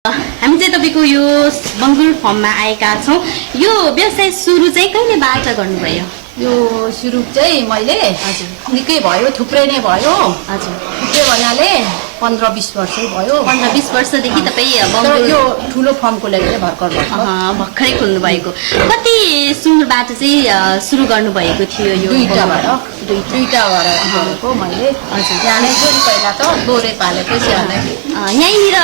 हामी चाहिँ तपाईको यो बङ्गुर फर्ममा आएका छौं। यो व्यवसाय सुरु चाहिँ कहिलेबाट गर्नुभयो? यो सुरु चाहिँ मैले निकै भयो, थुप्रै नै भयो। हजुर, के भन्नाले 15-20 वर्ष भयो। 15-20 वर्षदेखि तपाईँ बङ्गुर यो ठुलो फर्मको लागि चाहिँ भर्खर भर्खरै खोल्नु भएको। कति सुरुबाट चाहिँ सुरु गर्नु भएको थियो? यो दुईटाबाट गरेको मैले। जाने चाहिँ पहिला त दोरे पालेको स्याहार्ने। यहीँनिर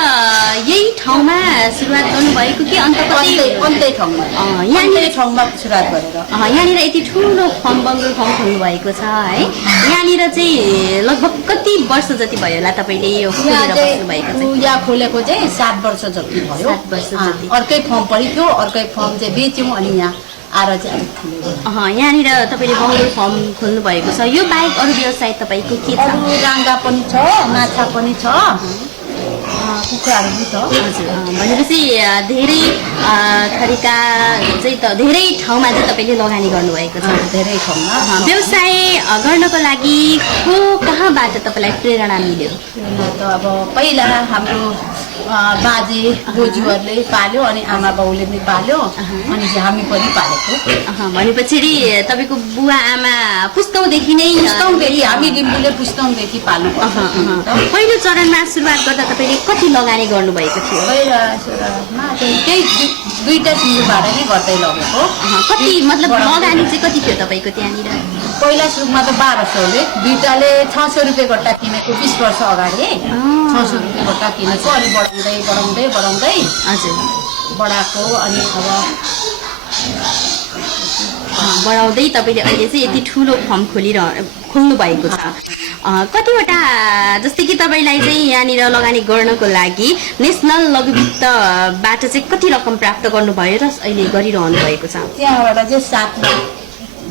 यही ठाउँमा सुरुवात गर्नुभएको कि अन्त्य ठाउँमा? यहाँनिर ठाउँमा सुरुवात गरेर यहाँनिर यति ठुलो फर्म बङ्गुर फर्म खोल्नु भएको छ है। यहाँनिर चाहिँ लगभग कति वर्ष जति भयो होला तपाईँले यो खोलेर बस्नु भएको चाहिँ? यहाँ खोलेको चाहिँ 7 वर्ष जति भयो। 7 वर्ष जति। अर्कै फर्म पनि थियो, अर्कै फर्म चाहिँ बेच्यौँ अनि यहाँ आएर चाहिँ अलिक ठुलो। यहाँनिर तपाईँले बङ्गुर फर्म खोल्नु भएको छ। यो बाहेक अरू व्यवसाय तपाईँको के छ? राङ्गा पनि छ, माछा पनि छ, कुखुराहरू पनि छ। हजुर, भनेपछि धेरै थरीका चाहिँ त धेरै ठाउँमा चाहिँ तपाईँले लगानी गर्नुभएको छ। धेरै ठाउँमा व्यवसाय गर्नको लागि कहाँबाट तपाईँलाई प्रेरणा मिल्यो? त अब पहिला हाम्रो बाजे बोजूहरूले पाल्यो अनि आमा बाउले पनि पाल्यो अनि हामी पनि पालेको। भनेपछि तपाईँको बुवा आमा पुस्तौँदेखि नै? पुस्तौँदेखि, हामी लिम्बूले पुस्तौँदेखि पाल्नु। पहिलो चरणमा सुरुवात गर्दा तपाईँले कति लगानी गर्नुभएको थियो? पहिला सुरुमा चाहिँ त्यही दुईटा सुरुबाट नै गर्दै लगेको। कति मतलब लगानी चाहिँ कति थियो तपाईँको त्यहाँनिर? पहिला सुरुमा त 1200ले, दुईटाले 600 रुपियाँ गट्टा किनेको 20 वर्ष अगाडि। 600 रुपियाँ गट्टा किनेको अनि बढाउँदै हजुर बढाएको अनि अब बढाउँदै तपाईँले अहिले चाहिँ यति ठुलो फर्म खोल्नु भएको छ। कतिवटा जस्तै कि तपाईँलाई चाहिँ यहाँनिर लगानी गर्नको लागि नेसनल लघुवित्तबाट चाहिँ कति रकम प्राप्त गर्नुभयो र अहिले गरिरहनु भएको छ? त्यहाँबाट चाहिँ 7 लाख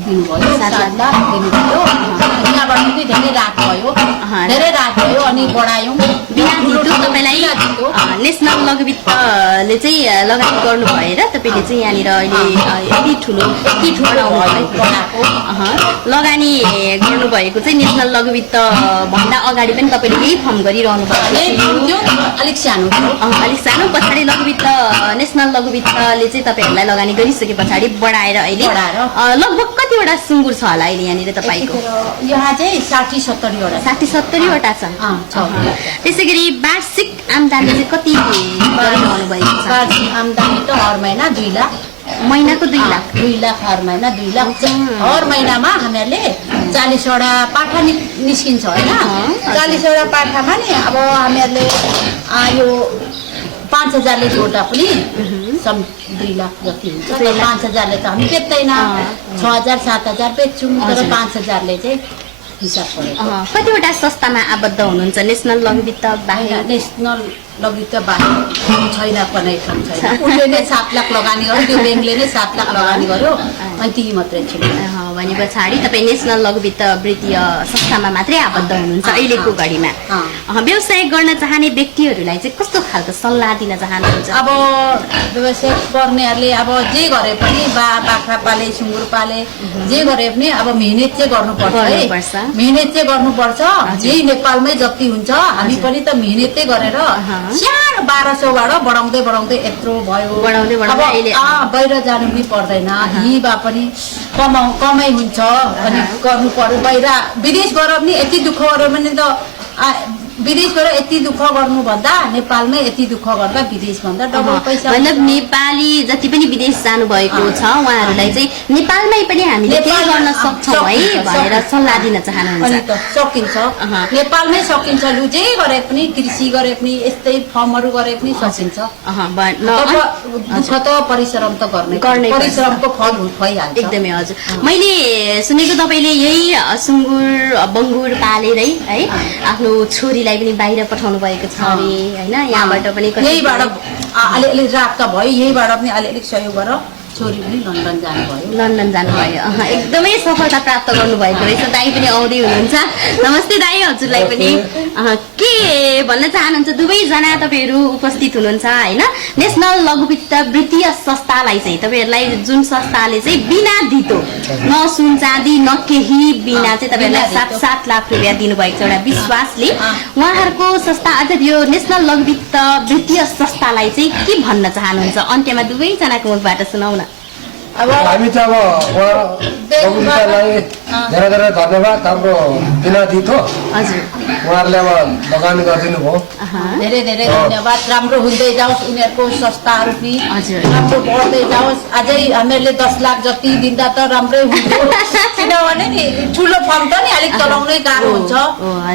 दिनुभयो। 7 लाख दिनुभयो। यहाँबाट पनि धेरै रात भयो अनि बढायौँ। तपाईँलाई नेसनल लघुवित्तले चाहिँ लगानी गर्नु भएर तपाईँले चाहिँ यहाँनिर अहिले यति ठुलो बनाएको लगानी गर्नुभएको चाहिँ नेसनल लघुवित्त भन्दा अगाडि पनि तपाईँले यही फर्म गरिरहनु भएको? अलिक सानो पछाडि लघुवित्त नेसनल लघुवित्तले चाहिँ तपाईँहरूलाई लगानी गरिसके पछाडि बढाएर अहिले लगभग कतिवटा सुँगुर छ होला अहिले यहाँनिर तपाईँको? यहाँ चाहिँ 60-70 वटा छ। त्यसै गरी वार्षिक आम्दानी चाहिँ कति गरिरहनु भएको छ? वार्षिक आम्दानी त हर महिना 2 लाख। महिनाको 2 लाख? 2 लाख हर महिना 2 लाख। हर महिनामा हामीहरूले 40वटा पाठा निस्किन्छ होइन। 40वटा पाठामा नि अब हामीहरूले यो 5000ले जोड्दा पनि 2 लाख जति हुन्छ। 5000ले त हामी बेच्दैन, 6000-7000 बेच्छौँ, तर 5000ले चाहिँ हिसाब परेको। कतिवटा संस्थामा आबद्ध हुनुहुन्छ नेसनल लघुवित्त बाहेक? नेसनल लघुवित्त बाहेक छैन, कुनै ठाउँ छैन। उसले नै 7 लाख लगानी गर्यो, त्यो ब्याङ्कले नै 7 लाख लगानी गर्यो अनि ती मात्रै छ। भने पछाडि तपाईँ नेसनल लघुवित्त वृत्तीय संस्थामा मात्रै आबद्ध हुनुहुन्छ अहिलेको घडीमा। व्यवसाय गर्न चाहने व्यक्तिहरूलाई चाहिँ कस्तो खालको सल्लाह दिन चाहनुहुन्छ? अब व्यवसाय गर्नेहरूले अब जे गरे पनि बाख्रा पाले, सुँगुर पाले, जे गरे पनि अब मिहिनेत चाहिँ गर्नुपर्छ है। मिहिनेत चाहिँ गर्नुपर्छ। यही नेपालमै जति हुन्छ हामी पनि त मिहिनेतै गरेर सानो 1200बाट बढाउँदै यत्रो भयो। बाहिर जानु पनि पर्दैन, यहीँ भए पनि कमाइ हुन्छ अनि गर्नु पर्यो। बाहिर विदेश गएर पनि यति दुःख गर्यो भने त विदेश गएर यति दुःख गर्नुभन्दा नेपालमै यति दुःख गर्दा विदेश भन्दा डबल पैसा। मतलब नेपाली जति पनि विदेश जानु भएको छ उहाँहरूलाई चाहिँ नेपालमै पनि हामीले केही गर्न सक्छौँ है भनेर सल्लाह दिन चाहनुहुन्छ? सकिन्छ, नेपालमै सकिन्छ। लु जे गरे पनि, कृषि गरे पनि, यस्तै फर्महरू गरे पनि सकिन्छ। दुःख त परिश्रम त गर्ने, परिश्रमको फल भइहाल्छ। एकदमै हजुर। मैले सुनेको तपाईँले यही सुँगुर बङ्गुर पालेरै है आफ्नो छोरीलाई पनि बाहिर पठाउनु भएको छ अरे होइन? यहाँबाट पनि यहीबाट अलिअलि रात त भयो, यहीबाट पनि अलिअलि सहयोग गर छोरी पनि लन्डन जानुभयो। लन्डन जानुभयो। एकदमै सफलता प्राप्त गर्नुभएको रहेछ। दाइ पनि आउँदै हुनुहुन्छ। नमस्ते दाइ, हजुरलाई पनि के भन्न चाहनुहुन्छ? दुवैजना तपाईँहरू उपस्थित हुनुहुन्छ होइन। नेसनल लघुवित्त वित्तीय संस्थालाई चाहिँ तपाईँहरूलाई जुन संस्थाले चाहिँ बिना धितो न सुन चाँदी न केही बिना चाहिँ तपाईँहरूलाई 7-7 लाख रुपियाँ दिनुभएको छ एउटा विश्वासले, उहाँहरूको संस्था अर्थात् यो नेसनल लघुवित्त वित्तीय संस्थालाई चाहिँ के भन्न चाहनुहुन्छ? अन्त्यमा दुवैजनाको मुखबाट सुनाउन। अब हामी त अब लघुवित्तलाई धेरै धेरै धन्यवाद। हाम्रो बिना धितो हजुर उहाँहरूले अब लगानी गरिदिनु भयो। धेरै धेरै धन्यवाद। राम्रो हुँदै जाओस् उनीहरूको संस्थाहरू पनि, हजुर राम्रो बढ्दै जाओस्। अझै हामीहरूले 10 लाख जति दिँदा त राम्रै हुन्थ्यो, किनभने नि ठुलो फर्म त नि अलिक चलाउनै गाह्रो हुन्छ।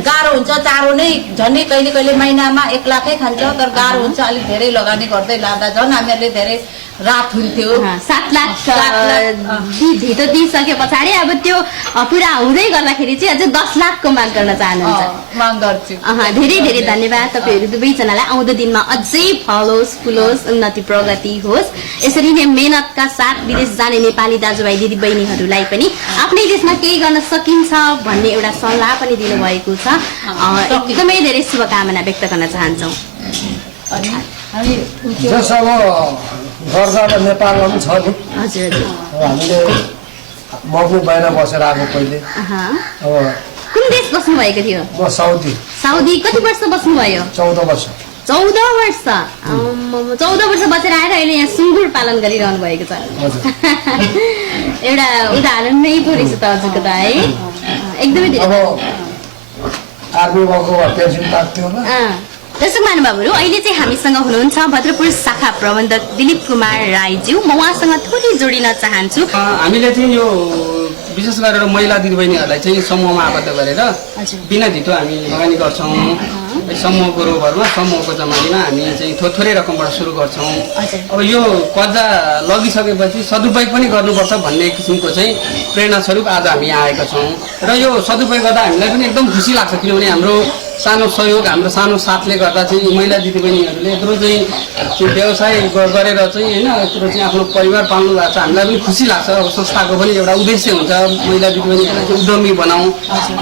गाह्रो हुन्छ, चाँडो नै झन्डै कहिले कहिले महिनामा 1 लाखै खान्छ, तर गाह्रो हुन्छ। अलिक धेरै लगानी गर्दै लाँदा झन् हामीहरूले धेरै रात हुन्थ्यो। 7 लाख धितो दिइसके पछाडि अब त्यो पुरा हुँदै गर्दाखेरि चाहिँ अझै 10 लाखको माग गर्न चाहनुहुन्छ? माग गर्छु। धेरै धेरै धन्यवाद तपाईँहरू दुवैजनालाई। आउँदो दिनमा अझै फलोस् फुलोस्, उन्नति प्रगति होस्। यसरी नै मेहनतका साथ विदेश जाने नेपाली दाजुभाइ दिदीबहिनीहरूलाई पनि आफ्नै देशमा केही गर्न सकिन्छ भन्ने एउटा सल्लाह पनि दिनुभएको छ। एकदमै धेरै शुभकामना व्यक्त गर्न चाहन्छौँ। जस अब गर्दा अब नेपालमा पनि छ नि। हजुर हजुर हामीले मग्नु बाहिर बसेर आएको पहिले। अब कुन देश बस्नुभएको थियो? म साउदी। साउदी कति वर्ष बस्नुभयो? 14 वर्ष। 14 वर्ष 14 वर्ष बसेर आएर अहिले यहाँ सुँगुर पालन गरिरहनु भएको छ। एउटा उदाहरण नै पो रहेछ त हजुरको त है। एकदमै धेरै आर्मी भएको पेन्सन पाएको होला। दर्शक महानुभावहरू, अहिले चाहिँ हामीसँग हुनुहुन्छ भद्रपुर शाखा प्रबन्धक दिलीप कुमार राईज्यू। म उहाँसँग थोरै जोडिन चाहन्छु। हामीले चाहिँ यो विशेष गरेर महिला दिदीबहिनीहरूलाई चाहिँ समूहमा आबद्ध गरेर बिना धितो हामी लगानी गर्छौँ। समूहको रोगहरूमा समूहको जमानीमा हामी चाहिँ थोरै रकमबाट सुरु गर्छौँ। अब यो कर्जा लगिसकेपछि सदुपयोग पनि गर्नुपर्छ भन्ने किसिमको चाहिँ प्रेरणास्वरूप आज हामी आएका छौँ। र यो सदुपयोग गर्दा हामीलाई पनि एकदम खुसी लाग्छ, किनभने हाम्रो सानो सहयोग, हाम्रो सानो साथले गर्दा चाहिँ महिला दिदीबहिनीहरूले यत्रो चाहिँ व्यवसाय गरेर चाहिँ होइन यत्रो चाहिँ आफ्नो परिवार पाल्नु भएको छ। हामीलाई पनि खुसी लाग्छ। अब संस्थाको पनि एउटा उद्देश्य हुन्छ महिला दिदीबहिनीहरूलाई चाहिँ उद्यमी बनाऊ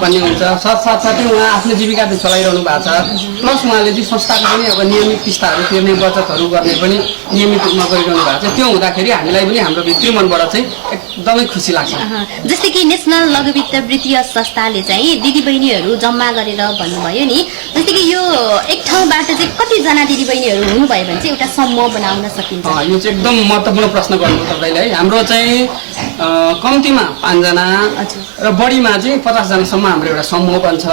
भन्ने हुन्छ। साथसाथै उहाँ आफ्नो जीविका चाहिँ चलाइरहनु भएको छ। प्लस उहाँले चाहिँ संस्थाको पनि अब नियमित किस्ताहरू तिर्ने, बचतहरू गर्ने पनि नियमित रूपमा गरिरहनु भएको छ। त्यो हुँदाखेरि हामीलाई पनि हाम्रो भित्री मनबाट चाहिँ एकदमै खुसी लाग्छ। जस्तै कि नेसनल लघुवित्त वित्तीय संस्थाले चाहिँ दिदीबहिनीहरू जम्मा गरेर भन्नुभयो नि, जस्तै कि यो एक ठाउँबाट चाहिँ कतिजना दिदीबहिनीहरू हुनुभयो भने चाहिँ एउटा समूह बनाउन सकिन्छ? यो चाहिँ एकदम महत्त्वपूर्ण प्रश्न गर्नु तपाईँले है। हाम्रो चाहिँ कम्तीमा 5 जना र बढीमा चाहिँ 50 जनासम्म हाम्रो एउटा समूह बन्छ।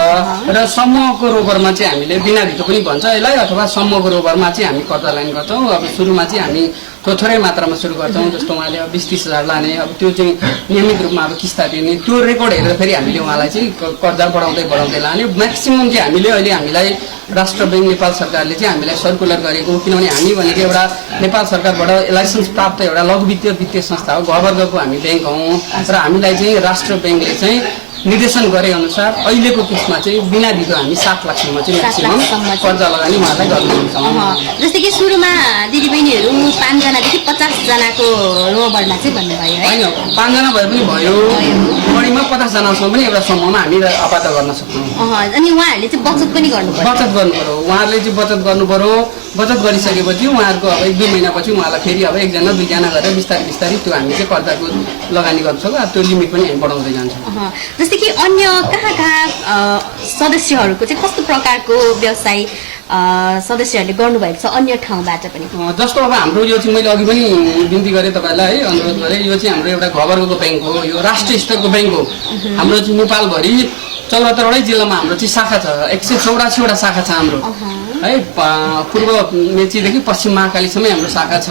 र समूहको रोभरमा चाहिँ हामीले बिना धितो पनि भन्छ यसलाई, अथवा समूहको रोभरमा चाहिँ हामी कर्जा लाइन गर्छौँ। अब सुरुमा चाहिँ हामी थोरै मात्रामा सुरु गर्छौँ। जस्तो उहाँले अब 20-30 हजार लाने, अब त्यो चाहिँ नियमित रूपमा अब किस्ता तिर्ने, त्यो रेकर्ड हेरेर फेरि हामीले उहाँलाई चाहिँ कर्जा बढाउँदै लाने। म्याक्सिमम् चाहिँ हामीले अहिले हामीलाई राष्ट्र ब्याङ्क नेपाल सरकारले चाहिँ हामीलाई सर्कुलर गरेको, किनभने हामी भनेको एउटा नेपाल सरकारबाट लाइसेन्स प्राप्त एउटा लघुवित्तीय वित्तीय संस्था हो, घरवर्गको हामी ब्याङ्क हौँ। र हामीलाई चाहिँ राष्ट्र ब्याङ्कले चाहिँ निर्देशन गरे अनुसार अहिलेको केसमा चाहिँ बिना धितो हामी 7 लाखसम्म चाहिँ म्याक्सिमम कर्जा लगानी उहाँलाई गर्नुहुन्छ। जस्तै कि सुरुमा दिदीबहिनीहरू 5 जनादेखि 50 जनाको रोभरमा चाहिँ भन्नुभयो है? होइन, 5 जना भए पनि भयो, बढीमा 50 जनासम्म पनि एउटा समूहमा हामी आबद्ध गर्न सक्छौँ। अनि उहाँहरूले चाहिँ बचत पनि गर्नु पर्यो? बचत गर्नु पर्यो, उहाँहरूले चाहिँ बचत गर्नु पर्यो। बचत गरिसकेपछि उहाँहरूको अब 1-2 महिनापछि उहाँलाई फेरि अब 1 जना 2 जना गरेर बिस्तारै त्यो हामी चाहिँ कर्जाको लगानी गर्नु सक्छौँ। त्यो लिमिट पनि हामी बढाउँदै जान्छौँ। जस्तै कि अन्य कहाँ सदस्यहरूको चाहिँ कस्तो प्रकारको व्यवसाय सदस्यहरूले गर्नुभएको छ अन्य ठाउँबाट पनि? जस्तो अब हाम्रो यो चाहिँ मैले अघि पनि बिन्ती गरेँ तपाईँलाई है, अनुरोध गरेँ। यो चाहिँ हाम्रो एउटा घरवर्गको ब्याङ्क हो, यो राष्ट्रिय स्तरको ब्याङ्क हो। हाम्रो चाहिँ नेपालभरि 74वटै जिल्लामा हाम्रो चाहिँ शाखा छ। 184 वटा शाखा छ हाम्रो है। पूर्व मेचीदेखि पश्चिम महाकालीसम्म हाम्रो शाखा छ।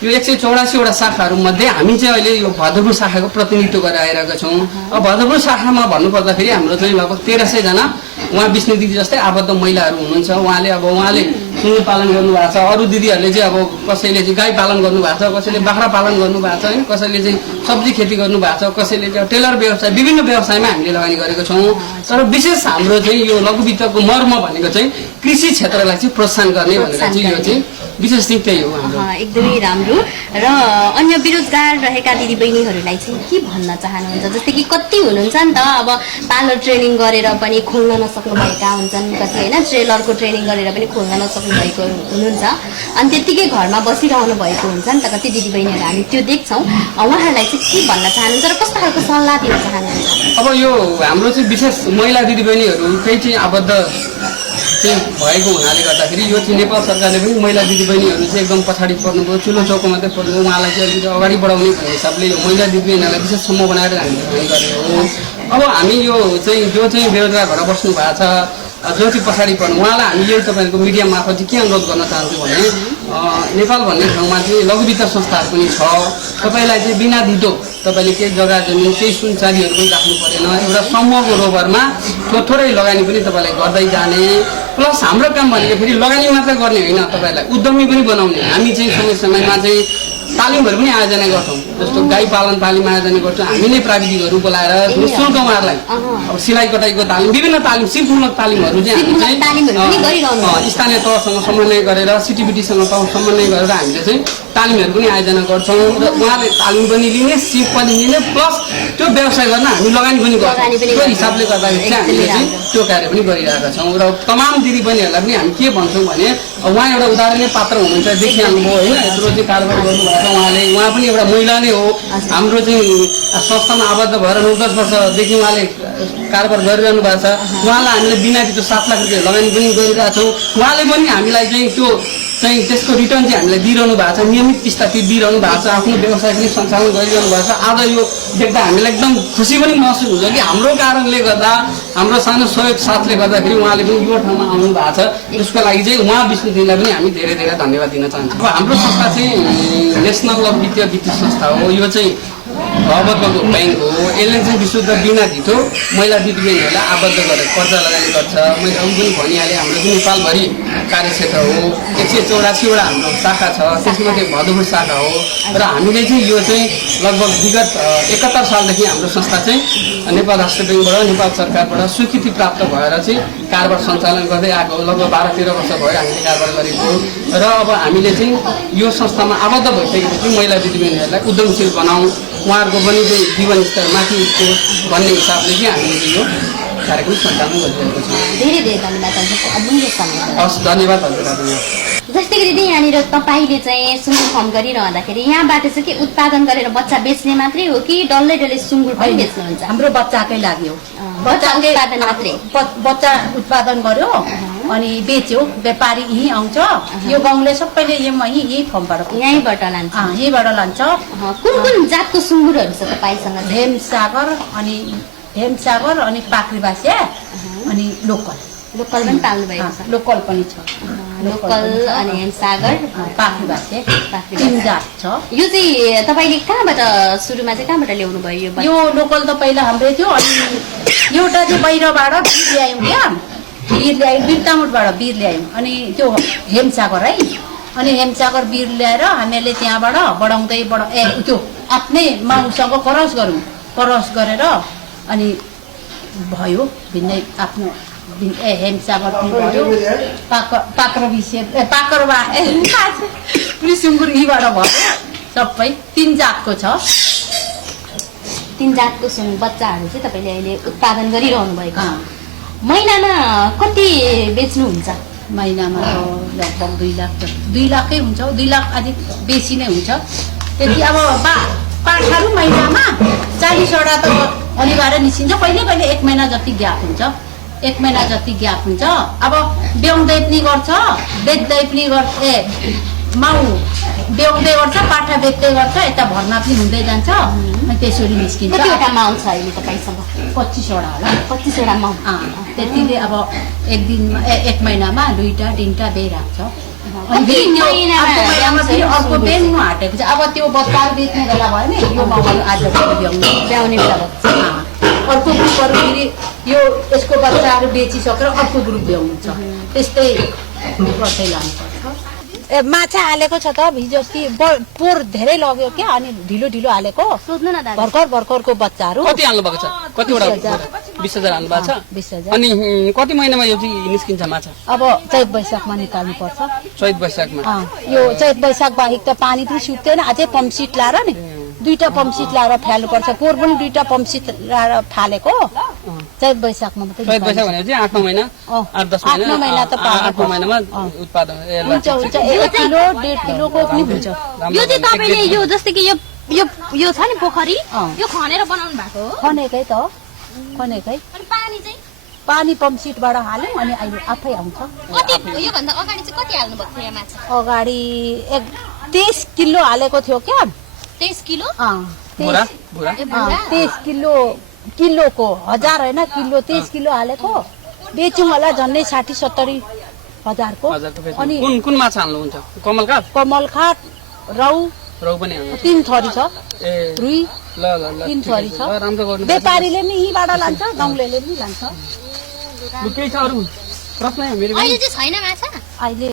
यो 184 वटा शाखाहरू मध्ये हामी चाहिँ अहिले यो भद्रपुर शाखाको प्रतिनिधित्व गरेर आइरहेका छौँ। अब भद्रपुर शाखामा भन्नुपर्दाखेरि हाम्रो चाहिँ लगभग 1300 जना उहाँ विष्णु दिदी जस्तै आबद्ध महिलाहरू हुनुहुन्छ। उहाँले सुँगुर पालन गर्नुभएको छ। अरू दिदीहरूले चाहिँ अब कसैले चाहिँ गाई पालन गर्नुभएको छ, कसैले बाख्रा पालन गर्नुभएको छ होइन, कसैले चाहिँ सब्जी खेती गर्नुभएको छ, कसैले चाहिँ टेलर व्यवसाय, विभिन्न व्यवसायमा हामीले लगानी गरेको छौँ। तर विशेष हाम्रो चाहिँ यो लघुवित्तको मर्म भनेको चाहिँ कृषि क्षेत्रलाई चाहिँ प्रोत्साहन गर्ने भनेर चाहिँ यो चाहिँ विशेष चाहिँ त्यही हो हाम्रो। एकदमै राम्रो। र अन्य बेरोजगार रहेका दिदीबहिनीहरूलाई चाहिँ के भन्न चाहनुहुन्छ? जस्तै कि कति हुनुहुन्छ नि त अब पार्लर ट्रेनिङ गरेर पनि खोल्न नसक्नुभएका हुन्छन्, कति होइन ट्रेलरको ट्रेनिङ गरेर पनि खोल्न नसक्नुभएको हुनुहुन्छ, अनि त्यत्तिकै घरमा बसिरहनु भएको हुन्छ नि त कति दिदीबहिनीहरू, हामी त्यो देख्छौँ। उहाँहरूलाई चाहिँ के भन्न चाहनुहुन्छ र कस्तो खालको सल्लाह दिन चाहनुहुन्छ? अब यो हाम्रो चाहिँ विशेष महिला दिदीबहिनीहरूकै चाहिँ आबद्ध चाहिँ भएको हुनाले गर्दाखेरि यो चाहिँ नेपाल सरकारले पनि महिला दिदीबहिनीहरू चाहिँ एकदम पछाडि पर्नुभयो, चुलो चौको मात्रै पर्नुभयो, उहाँलाई चाहिँ अलिकति अगाडि बढाउने भन्ने हिसाबले यो महिला दिदीबहिनीहरूलाई विशेष समूह बनाएर हामीले काम गरेको हो। अब हामी यो चाहिँ जो चाहिँ बेरोजगार भएर बस्नु भएको छ, जो चाहिँ पछाडि पर्नु, उहाँलाई हामी यही तपाईँहरूको मिडिया मार्फत चाहिँ के अनुरोध गर्न चाहन्छौँ भने नेपाल भन्ने ठाउँमा चाहिँ लघु वित्त संस्थाहरू पनि छ। तपाईँलाई चाहिँ बिना धितो तपाईँले केही जग्गा जमिन केही सुन चाँदीहरू पनि राख्नु परेन, एउटा समूहको रोबरमा थोरै लगानी पनि तपाईँलाई गर्दै जाने, प्लस हाम्रो काम भनेको फेरि लगानी मात्र गर्ने होइन, तपाईँलाई उद्यमी पनि बनाउने। हामी चाहिँ समय समयमा चाहिँ तालिमहरू पनि आयोजना गर्छौँ, जस्तो गाई पालन तालिम आयोजना गर्छौँ। हामीले प्राविधिकहरू बोलाएर निःशुल्क उहाँहरूलाई अब सिलाइ कटाइको तालिम, विभिन्न तालिम, सिपमूलक तालिमहरू चाहिँ हामी स्थानीय तहसँग समन्वय गरेर सिटिबिटीसँग समन्वय गरेर हामीले चाहिँ तालिमहरू पनि आयोजना गर्छौँ र उहाँले तालिम पनि लिने, सिप पनि लिने, प्लस त्यो व्यवसाय गर्न हामी लगानी पनि गर्छौँ। त्यो हिसाबले गर्दाखेरि चाहिँ हामीले चाहिँ त्यो कार्य पनि गरिरहेका छौँ। र तमाम दिदीबहिनीहरूलाई पनि हामी के भन्छौँ भने उहाँ एउटा उदाहरणीय पात्र हुनुहुन्छ, देखिहाल्नुभयो होइन, यत्रो चाहिँ कारोबार गर्नुभएको छ उहाँले, उहाँ पनि एउटा महिला नै हो। हाम्रो चाहिँ संस्थामा आबद्ध भएर 9-10 वर्षदेखि उहाँले कारोबार गरिरहनु भएको छ। उहाँलाई हामीले बिना धितो 7 लाख रुपियाँ लगानी पनि गरिरहेका छौँ। उहाँले पनि हामीलाई चाहिँ त्यो चाहिँ त्यसको रिटर्न चाहिँ हामीलाई दिइरहनु भएको छ, नियमित किस्ता दिइरहनु भएको छ, आफ्नो व्यवसाय पनि सञ्चालन गरिरहनु भएको छ। आज यो देख्दा हामीलाई एकदम खुसी पनि महसुस हुन्छ कि हाम्रो कारणले गर्दा, हाम्रो सानो सहयोग साथले गर्दाखेरि उहाँले पनि यो ठाउँमा आउनु भएको छ। त्यसको लागि चाहिँ उहाँ विष्णुजीलाई पनि हामी धेरै धेरै धन्यवाद दिन चाहन्छौँ। अब हाम्रो संस्था चाहिँ नेसनल लघु वित्तीय संस्था हो, यो चाहिँ अबद्धको ब्याङ्क हो। यसले चाहिँ विशुद्ध बिना धितो महिला दिदीबहिनीहरूलाई आबद्ध गरेर कर्जा लगानी गर्छ। मैले अघि पनि भनिहालेँ, हाम्रो चाहिँ नेपालभरि कार्यक्षेत्र हो, 184वटा हाम्रो शाखा छ, त्यसमध्ये भदौपुर शाखा हो। र हामीले चाहिँ यो चाहिँ लगभग विगत 71 सालदेखि हाम्रो संस्था चाहिँ नेपाल राष्ट्र ब्याङ्कबाट, नेपाल सरकारबाट स्वीकृति प्राप्त भएर चाहिँ कारोबार सञ्चालन गर्दै आएको हो। लगभग 12-13 वर्ष भयो हामीले कारोबार गरेको हो। र अब हामीले चाहिँ यो संस्थामा आबद्ध भइसकेपछि महिला दिदीबहिनीहरूलाई उद्यमशील बनाऊ, उहाँहरूको पनि चाहिँ जीवन स्तर माथि उठोस् भन्ने हिसाबले चाहिँ हामीले यो कार्यक्रम सञ्चालन गरिरहेको छौँ। धेरै धेरै धन्यवाद अमूल्य समय। हस्, धन्यवाद हजुर। जस्तै कि दिदी यहाँनिर तपाईँले चाहिँ सुँगुर फार्म गरिरहँदाखेरि यहाँबाट चाहिँ के उत्पादन गरेर बच्चा बेच्ने मात्रै हो कि डल्लै डल्लै सुँगुर पनि बेच्नुहुन्छ? हाम्रो बच्चाकै लागि हो, बच्चा उत्पादन गर्यो अनि बेच्यो, व्यापारी यहीँ आउँछ, यो गाउँले सबैले यही फर्मबाट यहीँबाट लान्छ, यहीँबाट लान्छ। कुन कुन जातको सुँगुरहरू छ तपाईँसँग? हेमसागर अनि पाख्रीबासिया अनि लोकल पनि पाल्नु भएको छ? लोकल पनि छ, लोकल अनि हेमसागर, पाख्रीबासिया, 3 जात छ। यो चाहिँ तपाईँले कहाँबाट सुरुमा चाहिँ कहाँबाट ल्याउनु भयो? यो लोकल त पहिला हाम्रै थियो, अनि एउटा चाहिँ बाहिरबाट बिर ल्यायौँ क्या, बिर ल्यायौँ, बिरतामुटबाट बिर ल्यायौँ, अनि त्यो हेमसागर है, अनि हेमसागर बिर ल्याएर हामीहरूले त्यहाँबाट बढाउँदै त्यो आफ्नै माउसँग क्रस गरेर अनि भयो भिन्नै आफ्नो हेमसागर भयो, सुँगुर यहीबाट भयो। सबै 3 जातको छ। 3 जातको बच्चाहरू चाहिँ तपाईँले अहिले उत्पादन गरिरहनु भएको छ। महिनामा कति बेच्नुहुन्छ? महिनामा त लगभग 2 लाख 2 लाखै हुन्छ, 2 लाख अलिक बेसी नै हुन्छ। त्यति अब पाठाहरू महिनामा 40वटा त अनिवार्य निस्किन्छ, कहिले कहिले 1 महिना जति ग्याप हुन्छ, 1 महिना जति ग्याप हुन्छ। अब ब्याउँदै पनि गर्छ, बेच्दै पनि गर्छ, माउ ब्याउँदै गर्छ, पाठा बेच्दै गर्छ, यता भर्ना पनि हुँदै जान्छ, त्यसरी निस्किन्छ। कतिवटा माउ छ अहिले तपाईँसँग? 25वटा होला, 25वटा माउ। त्यतिले अब एक महिनामा 2टा 3टा बेइराख्छ। अर्को बेच्नु आँटेको छ, अब त्यो बच्चाहरू बेच्ने बेला भयो नि, यो माउहरू आज ब्याउने बेला अर्को ग्रुपहरू फेरि यो यसको बच्चाहरू बेचिसकेर अर्को ग्रुप ब्याउनुहुन्छ, त्यस्तै गर्दै लानुपर्छ। माछा हालेको छ त हिजोस्ति, पोहोर धेरै लग्यो क्या, अनि ढिलो हालेको। सोध्नु न दादा, भर्खरको बच्चाहरू कति हाल्नु भएको छ? कतिवटा? 20,000 हाल्नु भएको छ 20,000 अनि कति महिनामा यो चाहिँ निस्किन्छ माछा अब चैत वैशाखमा निकाल्नु पर्छ चैत वैशाखमा यो चैत वैशाख बाहेक त पानी पनि सुक्दैन अझै पम्प सेट लाएर नि 2टा पम्प सेट लाएर फाल्नुपर्छ पोहोर पनि 2टा पम्प सेट लाएर फालेको चैत वैशाखमा मात्रै चैत वैशाख भनेपछि 8-9 महिना 8-10 8-9 महिना त 8-9 महिनामा उत्पादन हुन्छ 1 किलो 1.5 किलोको पनि हुन्छ यो चाहिँ तपाईले यो जस्तै कि यो छ नि पोखरी यो खनेर बनाउनु भएको हो खनेकै त खनेकै अनि पानी चाहिँ पानी पम्प सेटबाट हाल्यौँ अनि अहिले आफै आउँछ कति यो भन्दा अगाडि चाहिँ कति हाल्नु भएको थियो यहाँ माछा अगाडि 23 किलो हालेको थियो क्या 23 किलो भुरा भुरा 23 किलोको 1000 होइन किलो 23 किलो हालेको बेच्यौँ होला झन्डै 60-70 हजारको अनि कुन माछा हाल्नुहुन्छ कमलखाट रौ पनि हाल्नु 3 थरी छ ए रुई ल 3 थरी छ राम्रो गर्नु व्यापारीले नि यहीँबाट लान्छ गाउँलेले पनि लान्छ केही छ अरू प्रश्न मेरो अहिले चाहिँ छैन माछा अहिले